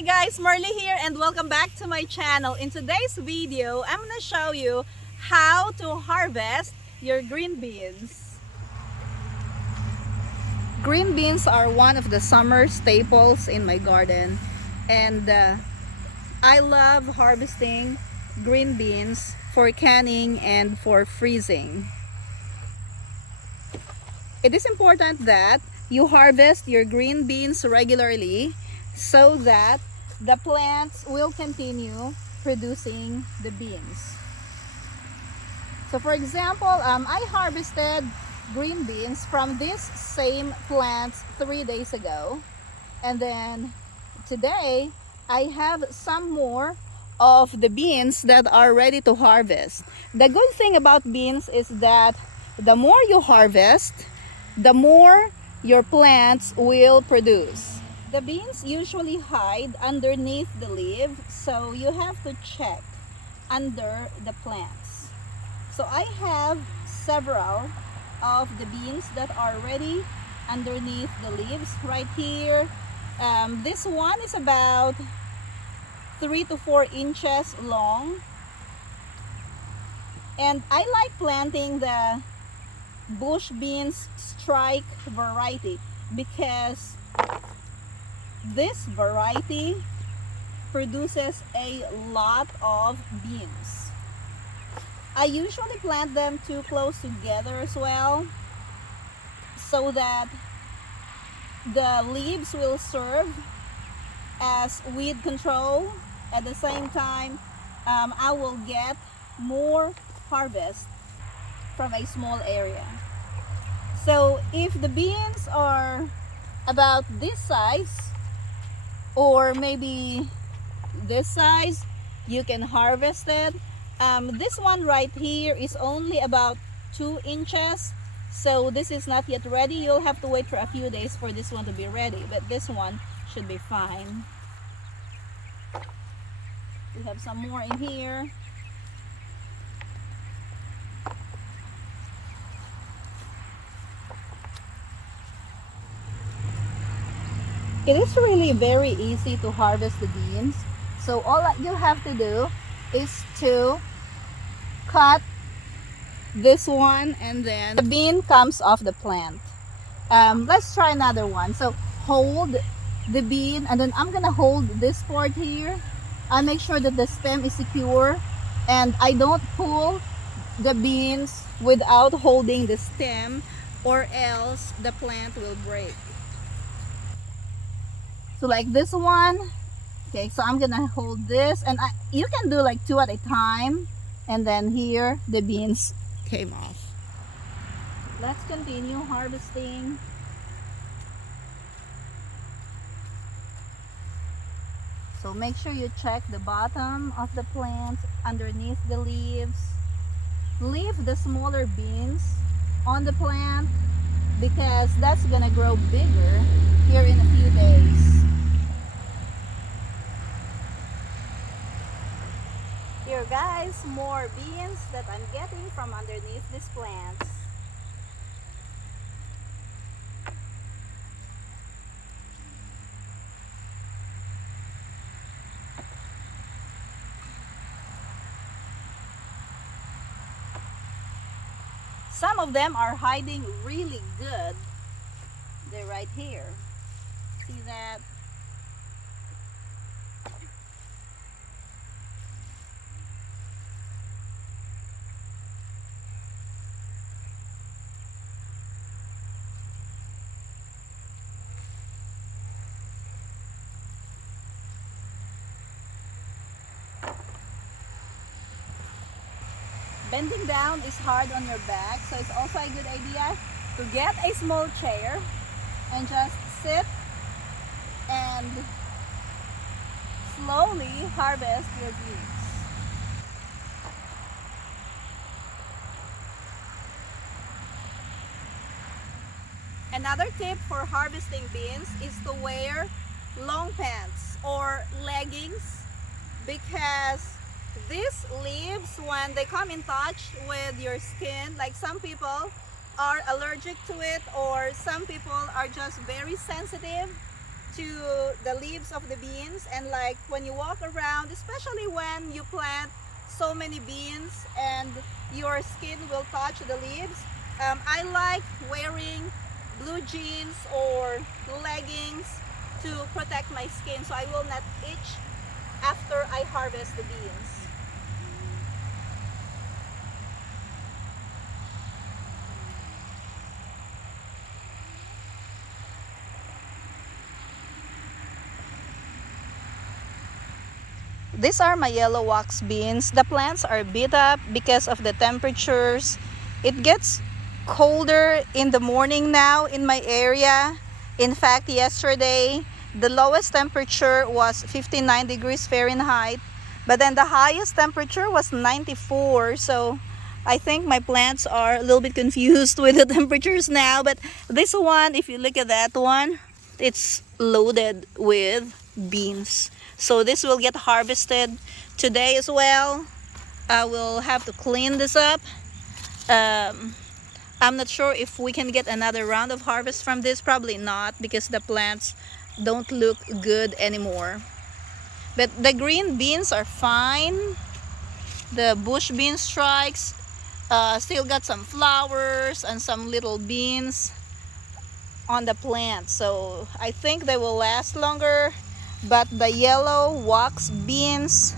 Hi guys, Marley here and welcome back to my channel. In today's video, I'm gonna show you how to harvest your green beans. Green beans are one of the summer staples in my garden, and I love harvesting green beans for canning and for freezing. It is important that you harvest your green beans regularly so that the plants will continue producing the beans. So for example, I harvested green beans from this same plants 3 days ago, and then today I have some more of the beans that are ready to harvest. The good thing about beans is that the more you harvest, the more your plants will produce. The beans usually hide underneath the leaf, so you have to check under the plants. So I have several of the beans that are ready underneath the leaves right here. This one is about 3 to 4 inches long, and I like planting the bush beans strike variety because this variety produces a lot of beans. I usually plant them too close together as well so that the leaves will serve as weed control. At the same time, I will get more harvest from a small area. So if the beans are about this size or maybe this size, you can harvest it. This one right here is only about 2 inches, so this is not yet ready. You'll have to wait for a few days for this one to be ready, but this one should be fine. We have some more in here. It is really very easy to harvest the beans. So all that you have to do is to cut this one and then the bean comes off the plant. Let's try another one. So hold the bean and then I'm gonna hold this part here. I make sure that the stem is secure and I don't pull the beans without holding the stem, or else the plant will break. So like this one. Okay, so I'm gonna hold this, and you can do like 2 at a time, and then here the beans came off. Let's continue harvesting. So make sure you check the bottom of the plants underneath the leaves. Leave the smaller beans on the plant because that's gonna grow bigger here in a few days. Here guys, more beans that I'm getting from underneath these plants. Some of them are hiding really good. They're right here. See that? Bending down is hard on your back, so it's also a good idea to get a small chair and just sit and slowly harvest your beans. Another tip for harvesting beans is to wear long pants or leggings because these leaves, when they come in touch with your skin, like some people are allergic to it or some people are just very sensitive, to the leaves of the beans, and like when you walk around, especially when you plant so many beans and your skin will touch the leaves. I like wearing blue jeans or leggings to protect my skin so I will not itch after I harvest the beans. These are my yellow wax beans. The plants are beat up because of the temperatures. It gets colder in the morning now in my area. In fact, yesterday, the lowest temperature was 59 degrees Fahrenheit, but then the highest temperature was 94. So I think my plants are a little bit confused with the temperatures now. But this one, if you look at that one, it's loaded with beans. So this will get harvested today as well. I will have to clean this up. I'm not sure if we can get another round of harvest from this. Probably not, because the plants don't look good anymore. But the green beans are fine. The bush bean strikes still got some flowers and some little beans on the plant, so I think they will last longer. But the yellow wax beans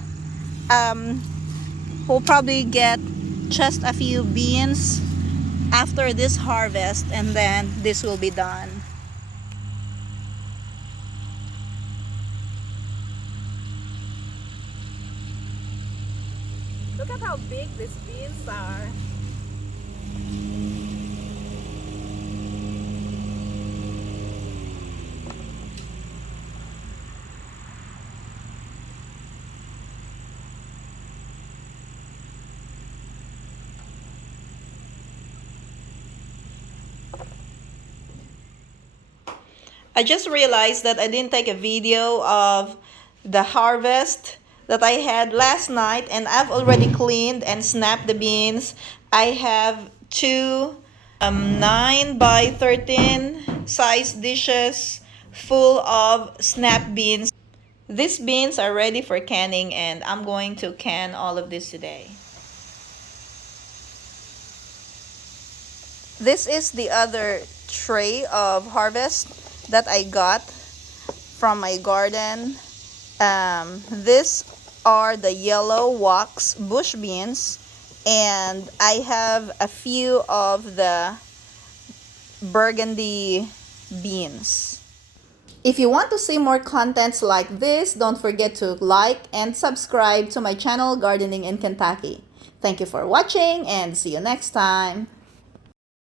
will probably get just a few beans after this harvest, and then this will be done. Look at how big these beans are. I just realized that I didn't take a video of the harvest that I had last night, and I've already cleaned and snapped the beans. I have two 9 by 13 size dishes full of snap beans. These beans are ready for canning, and I'm going to can all of this today. This is the other tray of harvest that I got from my garden. These are the yellow wax bush beans, and I have a few of the burgundy beans. If you want to see more contents like this, don't forget to like and subscribe to my channel, Gardening in Kentucky. Thank you for watching, and see you next time.